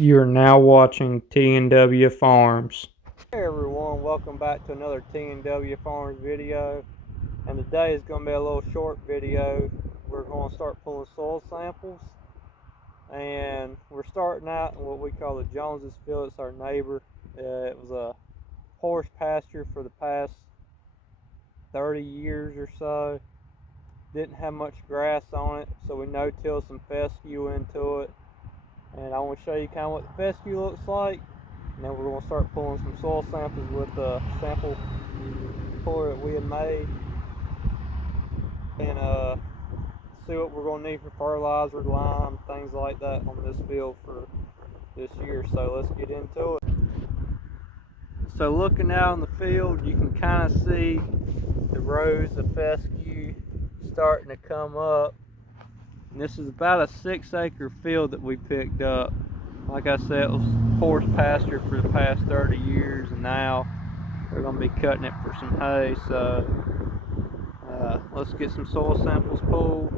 You're now watching T&W Farms. Hey everyone, welcome back to another T&W Farms video. And today is going to be a little short video. We're going to start pulling soil samples. And we're starting out in what we call the Jones's field. It's our neighbor. It was a horse pasture for the past 30 years or so. Didn't have much grass on it, so we no-tilled some fescue into it. And I want to show you kind of what the fescue looks like. And then we're going to start pulling some soil samples with the sample puller that we had made. And see what we're going to need for fertilizer, lime, things like that on this field for this year. So let's get into it. So looking out in the field, you can kind of see the rows of fescue starting to come up. And this is about a 6-acre field that we picked up. Like I said, it was horse pasture for the past 30 years, and now we're going to be cutting it for some hay. So let's get some soil samples pulled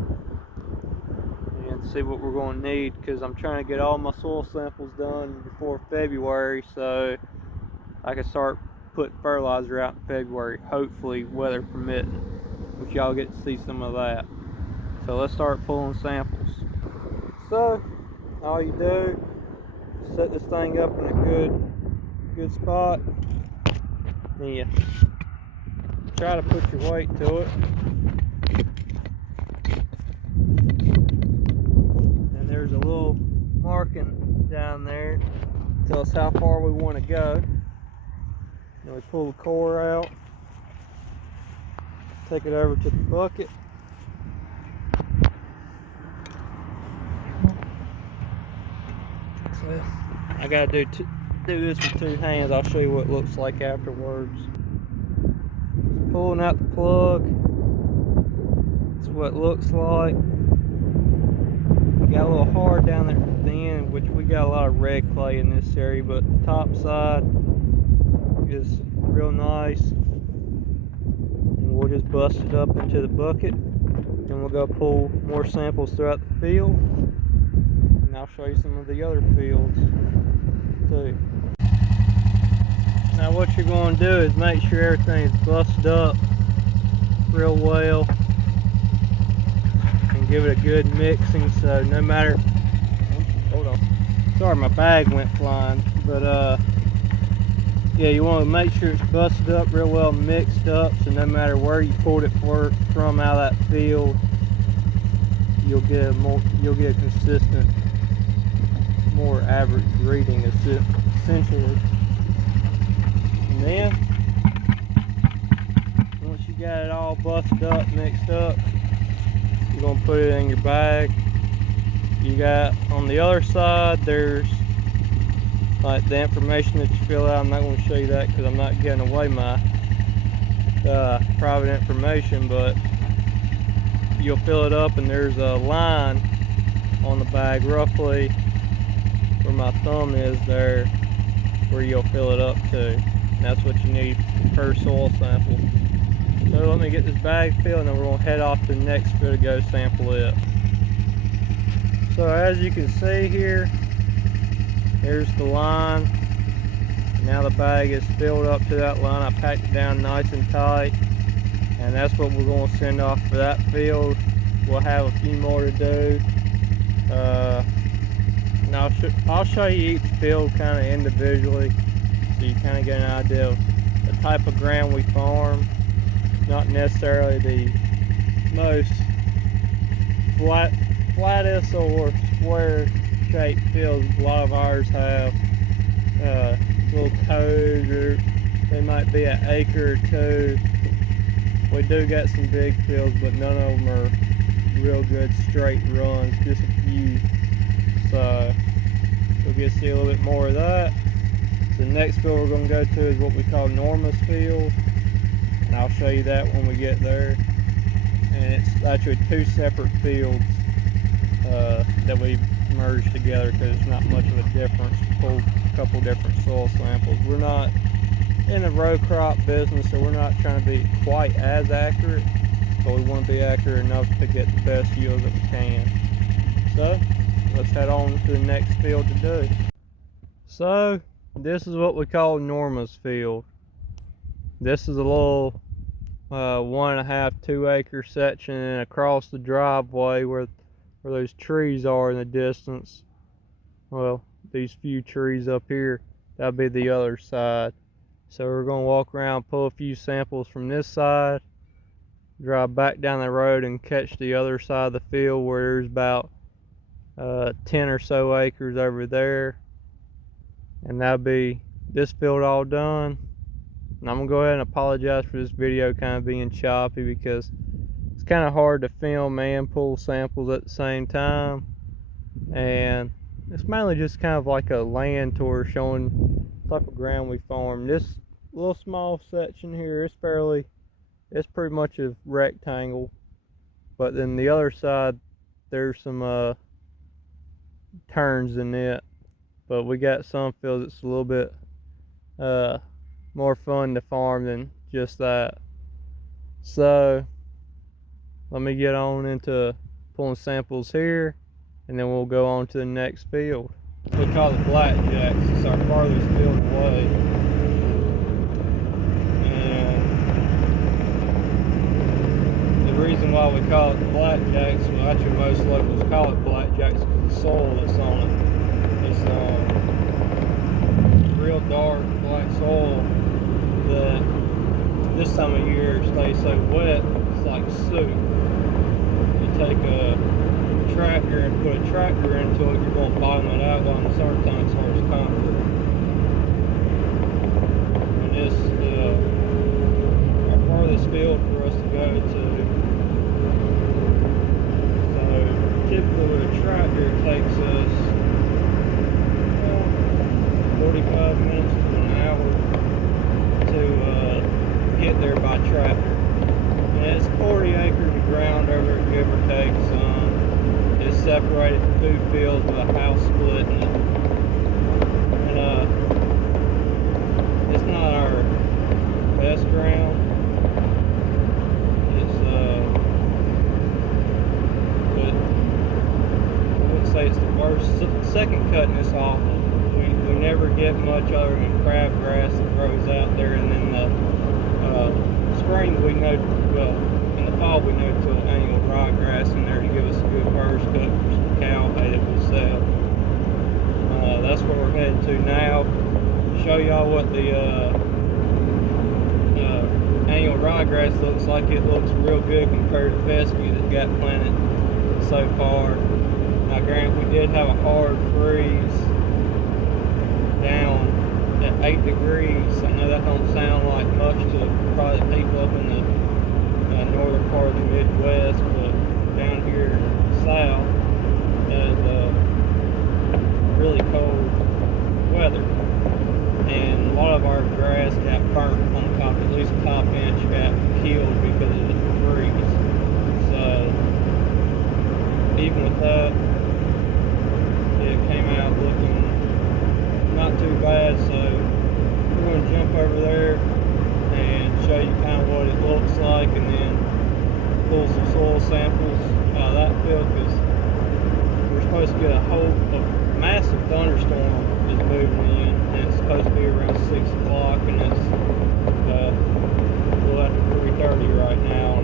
and see what we're going to need, because I'm trying to get all my soil samples done before February so I can start putting fertilizer out in February, hopefully weather permitting, which y'all get to see some of that. So let's start pulling samples. So all you do, set this thing up in a good spot, and you try to put your weight to it. And there's a little marking down there to tell us how far we want to go. Then we pull the core out, take it over to the bucket. I gotta do this with 2 hands. I'll show you what it looks like afterwards. Pulling out the plug. That's what it looks like. We got a little hard down there at the end, which we got a lot of red clay in this area, but the top side is real nice. And we'll just bust it up into the bucket. Then we'll go pull more samples throughout the field. And I'll show you some of the other fields too. Now what you're going to do is make sure everything's busted up real well and give it a good mixing, so no matter, hold on, sorry my bag went flying, but yeah, you want to make sure it's busted up real well, mixed up, so no matter where you pulled it from out of that field, you'll get a consistent, more average reading essentially. And then once you got it all busted up, mixed up, you're going to put it in your bag. You got on the other side, there's like the information that you fill out. I'm not going to show you that because I'm not giving away my private information, but you'll fill it up and there's a line on the bag roughly where my thumb is there, where you'll fill it up to. And that's what you need per soil sample. So let me get this bag filled, and then we're going to head off to the next field to go sample it. So as you can see here, here's the line. Now the bag is filled up to that line. I packed it down nice and tight, and that's what we're going to send off for that field. We'll have a few more to do. And I'll show you each field kind of individually, so you kind of get an idea of the type of ground we farm. Not necessarily the most flattest or square shaped fields. A lot of ours have little toes, or they might be an acre or 2. We do got some big fields, but none of them are real good straight runs, just a few. So we'll get to see a little bit more of that. So the next field we're going to go to is what we call Norma's field, and I'll show you that when we get there. And it's actually 2 separate fields that we merged together because there's not much of a difference. Pulled a couple different soil samples. We're not in the row crop business, so we're not trying to be quite as accurate, but we want to be accurate enough to get the best yield that we can. So let's head on to the next field to do. So, this is what we call Norma's field. This is a little 1.5, 2 acre section, and across the driveway where those trees are in the distance, well, these few trees up here, that'll be the other side. So we're going to walk around, pull a few samples from this side, drive back down the road and catch the other side of the field where there's about 10 or so acres over there, and that'll be this field all done. And I'm gonna go ahead and apologize for this video kind of being choppy because it's kind of hard to film and pull samples at the same time, and it's mainly just kind of like a land tour showing the type of ground we farm. This little small section here is it's pretty much a rectangle, but then the other side there's some turns in it, but we got some fields that's a little bit more fun to farm than just that. So let me get on into pulling samples here, and then we'll go on to the next field. We call it Blackjacks. It's our farthest field away, and the reason why we call it Blackjacks, well, actually most locals call it Blackjacks because the soil that's on it is real dark black soil that this time of year stays so wet it's like soup. You take a tractor and put a tractor into it, you're going to bottom it out, while in the summertime it's hard as concrete. And this our farthest field for us to go to. So typically with a tractor it takes us 45 minutes to an hour to get there by tractor. And it's 40 acres of ground over it, give or take some. It's separated from 2 fields with a house split in it. And it's not our best ground. It's but I wouldn't say it's the worst. Second cutting is awful. We never get much other than crabgrass that grows out there, and then the spring we know, well, in the fall we know till annual ryegrass in there to give us a good first cut for some cow hay that we'll sell. That's where we're headed to now. Show y'all what the annual ryegrass looks like. It looks real good compared to fescue that got planted so far. Now granted, we did have a hard freeze down at 8 degrees. I know that don't sound like much to probably people up in the northern part of the Midwest, but down here south is really cold weather, and a lot of our grass got burnt on top. At least the top inch got killed because of the freeze. So even with that, it came out looking not too bad. So we're going to jump over there and show you kind of what it looks like, and then pull some soil samples out of that field, because we're supposed to get a massive thunderstorm is moving in, and it's supposed to be around 6 o'clock, and it's well after 3:30 right now on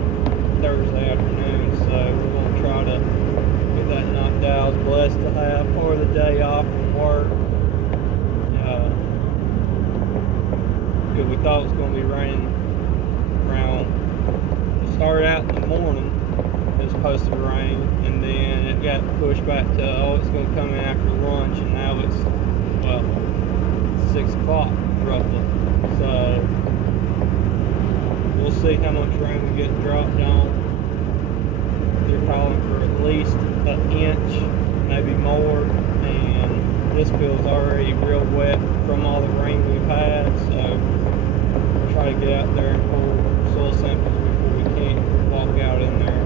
Thursday afternoon. So we're going to try to get that knocked out. I was blessed to have part of the day off from work. We thought it was going to be raining around, it started out in the morning, it was supposed to rain, and then it got pushed back to, it's going to come in after lunch, and now it's, well, 6 o'clock roughly. So we'll see how much rain we get dropped on. They're calling for at least an inch, maybe more, and this field's already real wet from all the rain we've had, so we'll try to get out there and pull soil samples before we can't walk out in there.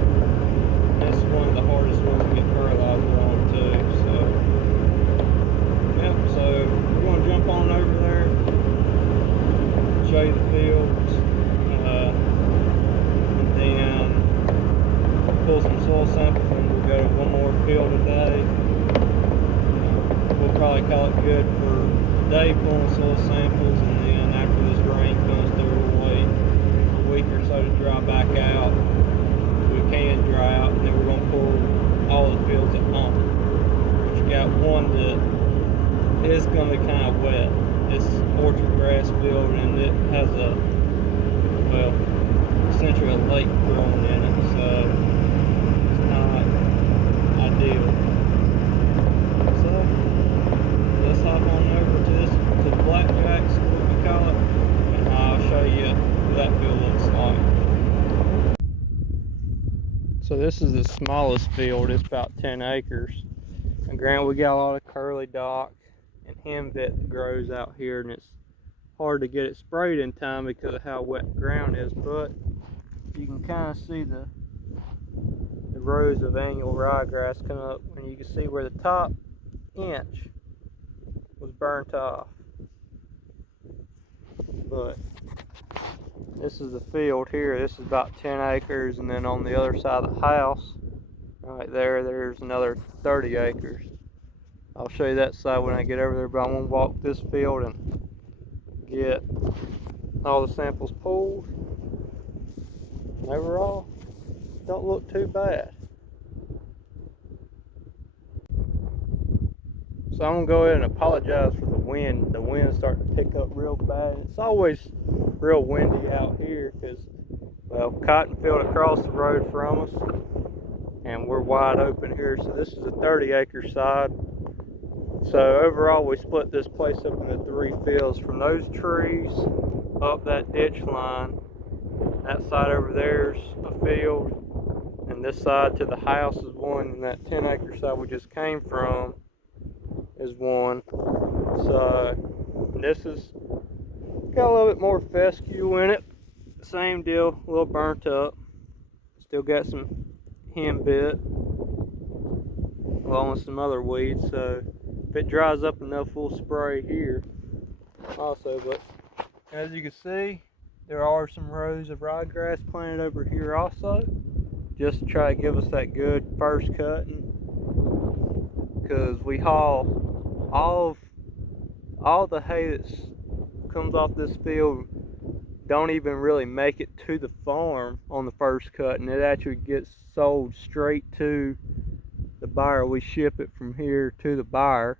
This is one of the hardest ones to get fertilizer on too, so yep, so we're going to jump on over there, show you the fields, and then pull some soil samples, and we'll go to one more field today. We'll probably call it good for today pulling soil samples, and then after this rain comes through, we'll wait a week or so to dry back out. We can dry out, and then we're going to pull all the fields at once. But you got one that is going to be kind of wet. It's orchard grass field, and it has a, well, essentially a lake growing in it, so it's not ideal. So let's hop on over to the blackjacks, what we call it, and I'll show you what that field looks like. So this is the smallest field. It's about 10 acres. And granted, we got a lot of curly dock and henbit that grows out here, and it's hard to get it sprayed in time because of how wet the ground is, but you can kind of see the rows of annual ryegrass come up, and you can see where the top inch was burnt off. But this is the field here. This is about 10 acres, and then on the other side of the house, right there, there's another 30 acres. I'll show you that side when I get over there, but I'm going to walk this field and get all the samples pulled. And overall, don't look too bad. So I'm going to go ahead and apologize for the wind. The wind's starting to pick up real bad. It's always real windy out here because, well, cotton field across the road from us, and we're wide open here. So this is a 30-acre side. So overall, we split this place up into 3 fields. From those trees up that ditch line, that side over there's a field, and this side to the house is one, and that 10-acre side we just came from is one. So this is got a little bit more fescue in it. Same deal, a little burnt up. Still got some henbit along with some other weeds. So if it dries up enough, we'll spray here also. But as you can see, there are some rows of ryegrass planted over here also, just to try to give us that good first cutting, because we haul all the hay that comes off this field don't even really make it to the farm on the first cut, and it actually gets sold straight to the buyer. We ship it from here to the buyer,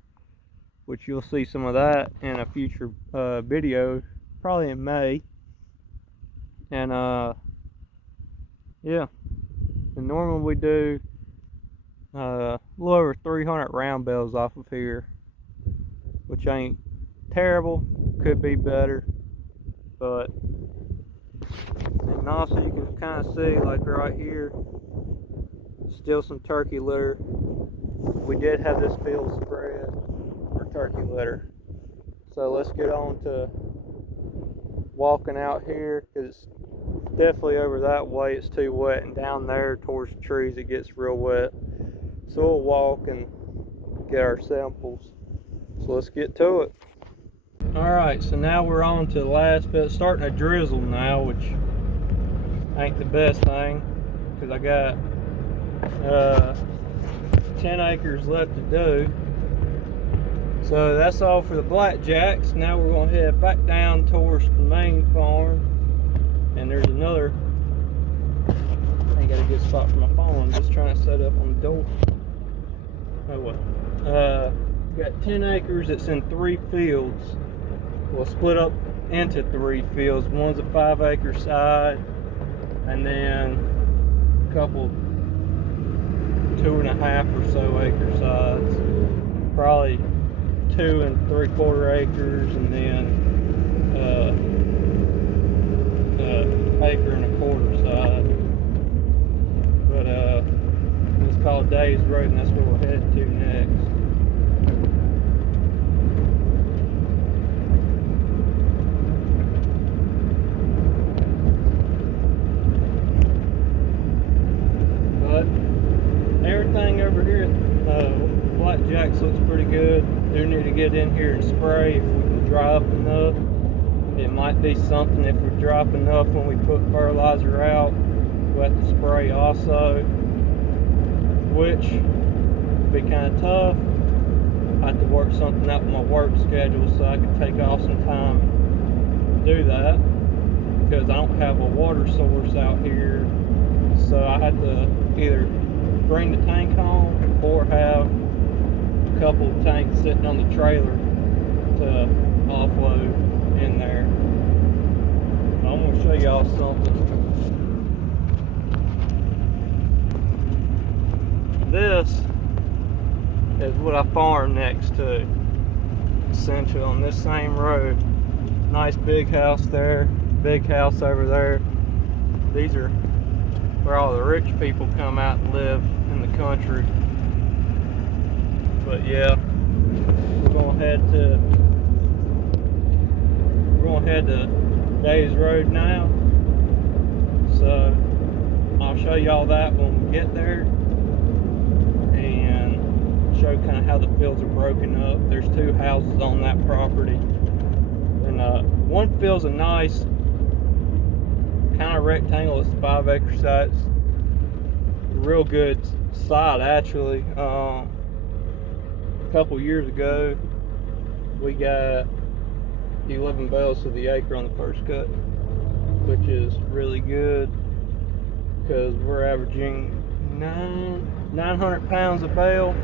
which you'll see some of that in a future video, probably in May. And yeah, and normally we do a little over 300 round bales off of here, which ain't terrible, could be better. But and also you can kind of see, like right here, still some turkey litter. We did have this field spread for turkey litter. So let's get on to walking out here, because it's definitely over that way it's too wet, and down there towards the trees it gets real wet. So we'll walk and get our samples. So let's get to it. Alright, so now we're on to the last bit. It's starting to drizzle now, which ain't the best thing, because I got 10 acres left to do. So that's all for the blackjacks. Now we're going to head back down towards the main farm, and there's another, I ain't got a good spot for my phone, I'm just trying to set up on the door. Oh well. Got 10 acres that's in 3 fields. We'll split up into 3 fields. One's a 5-acre side, and then a couple 2.5 or so acre sides. Probably 2 3/4 acres, and then 1.25 acre side. But it's called Days Road, and that's where we'll head to next. But everything over here, blackjacks looks pretty good. Do need to get in here and spray if we can dry up enough. It might be something if we drop enough when we put fertilizer out, we'll have to spray also, which would be kind of tough. I have to work something out with my work schedule so I can take off some time and do that, because I don't have a water source out here. So I had to either bring the tank home or have a couple of tanks sitting on the trailer to offload in there. I'm going to show y'all something. This is what I farm next to, essentially on this same road. Nice big house there, big house over there. These are where all the rich people come out and live in the country. But yeah, we're gonna head to Days Road now. So I'll show y'all that when we get there, and show kind of how the fields are broken up. There's 2 houses on that property, and one field's a nice kind of rectangle. It's 5-acre site. It's a real good site actually. A couple years ago we got 11 bales to the acre on the first cut, which is really good because we're averaging 900 pounds a bale,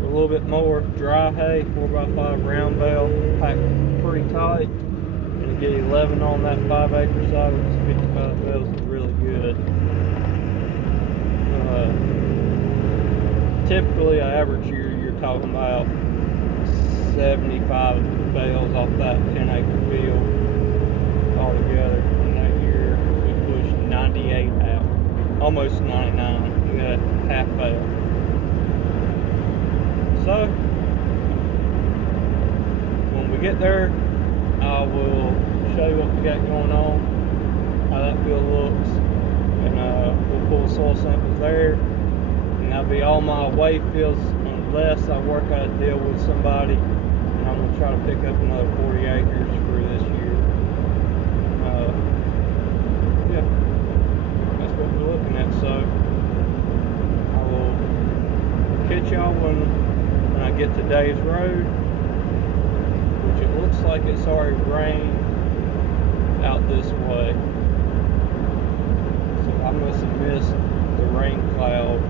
a little bit more dry hay, 4x5 round bale, packed pretty tight. And to get 11 on that 5-acre side, which is 55 bales, is really good. Typically, an average year, you're talking about 75 bales off that 10-acre field altogether. And that year, we pushed 98 out, almost 99. We got half bale. So, when we get there, I will show you what we got going on, how that field looks, and we'll pull soil samples there. And that'll be all my away fields, unless I work out a deal with somebody, and I'm gonna try to pick up another 40 acres for this year. Yeah, that's what we're looking at. So I will catch y'all when I get to Days Road, which it looks like it's already rained out this way. So I must have missed the rain cloud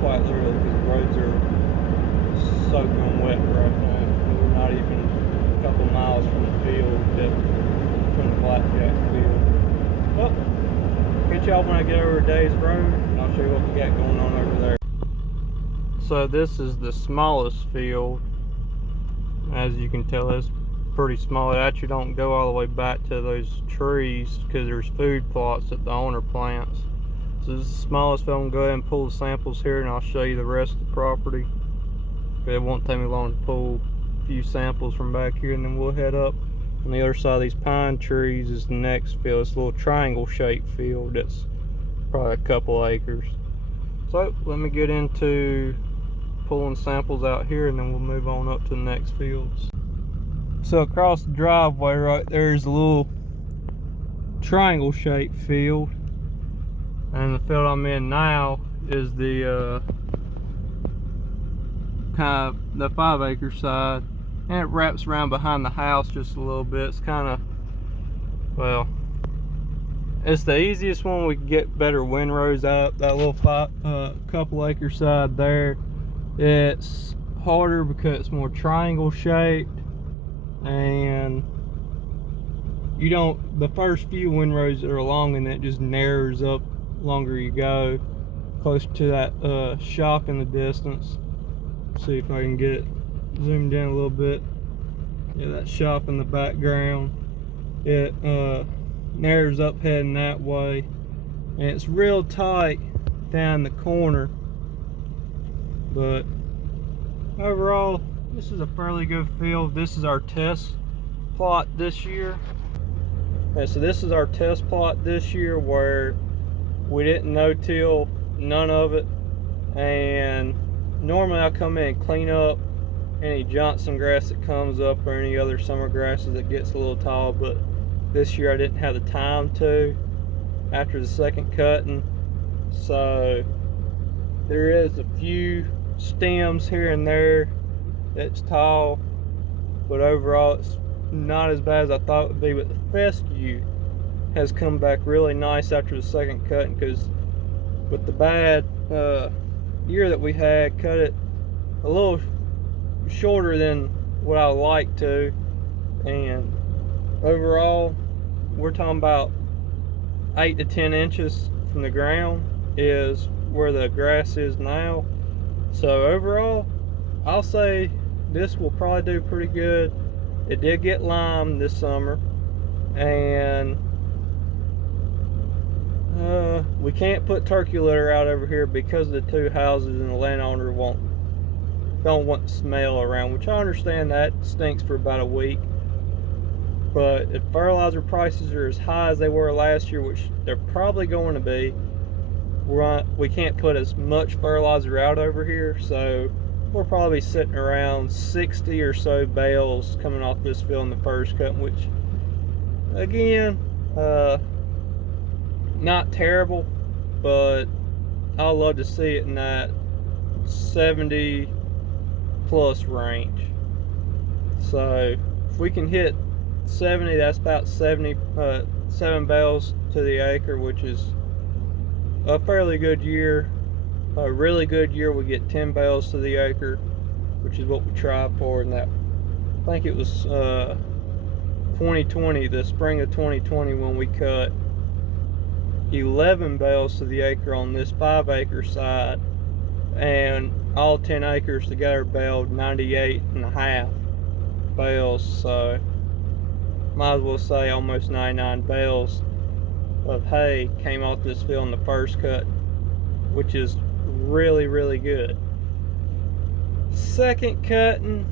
quite literally, because the roads are soaking wet right now. We're not even a couple miles from the field, from the blackjack field. Well, catch y'all when I get over to Days Road, and I'll show you what we got going on over there. So this is the smallest field. As you can tell, it's pretty small. It actually don't go all the way back to those trees because there's food plots that the owner plants. So this is the smallest field. I'm going to go ahead and pull the samples here, and I'll show you the rest of the property. It won't take me long to pull a few samples from back here, and then we'll head up. On the other side of these pine trees is the next field. It's a little triangle shaped field that's probably a couple acres. So let me get into pulling samples out here, and then we'll move on up to the next fields. So across the driveway right there is a little triangle shaped field, and the field I'm in now is the kind of the 5-acre side, and it wraps around behind the house just a little bit. It's kind of, well, it's the easiest one. We can get better windrows out that little couple acre side there. It's harder because it's more triangle shaped, and you don't, the first few windrows are long, and it just narrows up longer you go, close to that shop in the distance. See if I can get it zoomed in a little bit. Yeah, that shop in the background. It narrows up heading that way, and it's real tight down the corner. But overall, this is a fairly good field. This is our test plot this year. Okay, so this is our test plot this year, where we didn't no-till none of it, and normally I come in and clean up any Johnson grass that comes up, or any other summer grasses that gets a little tall, but this year I didn't have the time to after the second cutting. So there is a few stems here and there It's tall, but overall it's not as bad as I thought it would be. But the fescue has come back really nice after the second cutting, because with the bad year that we had, cut it a little shorter than what I like to, and overall we're talking about 8 to 10 inches from the ground is where the grass is now. So overall I'll say this will probably do pretty good. It did get lime this summer, and we can't put turkey litter out over here because of the two houses, and the landowner don't want the smell around, which I understand that stinks for about a week. But if fertilizer prices are as high as they were last year, which they're probably going to be, we can't put as much fertilizer out over here. So we're probably sitting around 60 or so bales coming off this field in the first cut, which again, not terrible, but I'd love to see it in that 70 plus range. So if we can hit 70, that's about 7 bales to the acre, which is a fairly good year. A really good year, we get 10 bales to the acre, which is what we tried for. And that, I think it was 2020, the spring of 2020, when we cut 11 bales to the acre on this 5-acre side, and all 10 acres together baled 98.5 bales. So might as well say almost 99 bales of hay came off this field in the first cut, which is really, really good. Second cutting,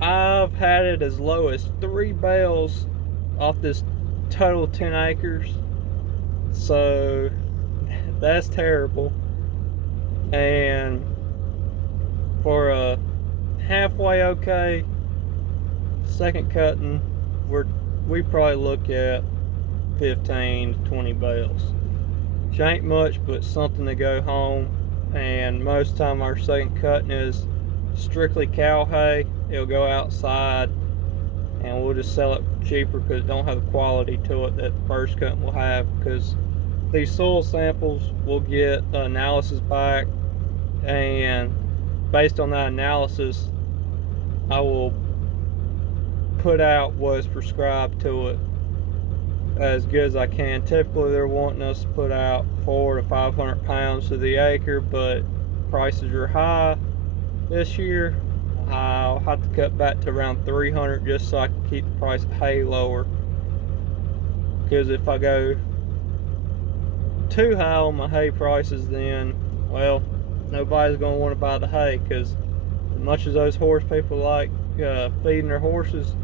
I've had it as low as 3 bales off this total 10 acres. So that's terrible. And for a halfway okay second cutting, we probably look at 15 to 20 bales, which ain't much, but something to go home. And most of the time our second cutting is strictly cow hay. It'll go outside, and we'll just sell it cheaper because it don't have the quality to it that the first cutting will have. Because these soil samples will get analysis back, and based on that analysis I will put out what is prescribed to it as good as I can. Typically they're wanting us to put out 400 to 500 pounds to the acre, but prices are high this year. I'll have to cut back to around 300 just so I can keep the price of hay lower, because if I go too high on my hay prices, then, well, nobody's going to want to buy the hay. Because as much as those horse people like feeding their horses,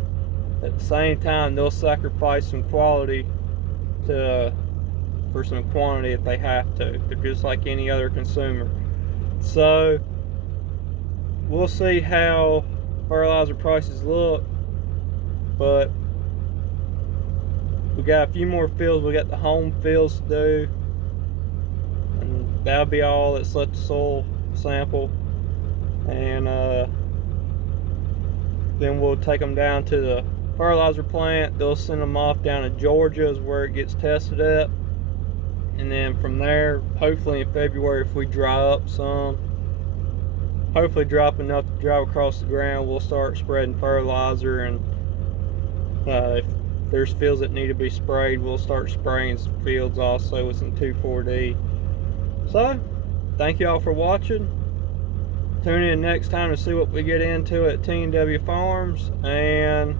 at the same time they'll sacrifice some quality for some quantity if they have to. They're just like any other consumer. So we'll see how fertilizer prices look, but we got a few more fields. We got the home fields to do, and that'll be all that's left to soil sample. And then we'll take them down to the fertilizer plant. They'll send them off down to Georgia, is where it gets tested at. And then from there, hopefully in February, if we dry up some, hopefully drop enough to drive across the ground, we'll start spreading fertilizer. And if there's fields that need to be sprayed, we'll start spraying some fields also with some 2,4-D. So thank you all for watching. Tune in next time to see what we get into at T&W Farms. And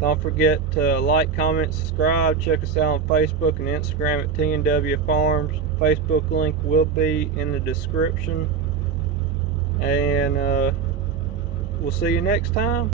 don't forget to like, comment, subscribe. Check us out on Facebook and Instagram at T&W Farms. Facebook link will be in the description. And we'll see you next time.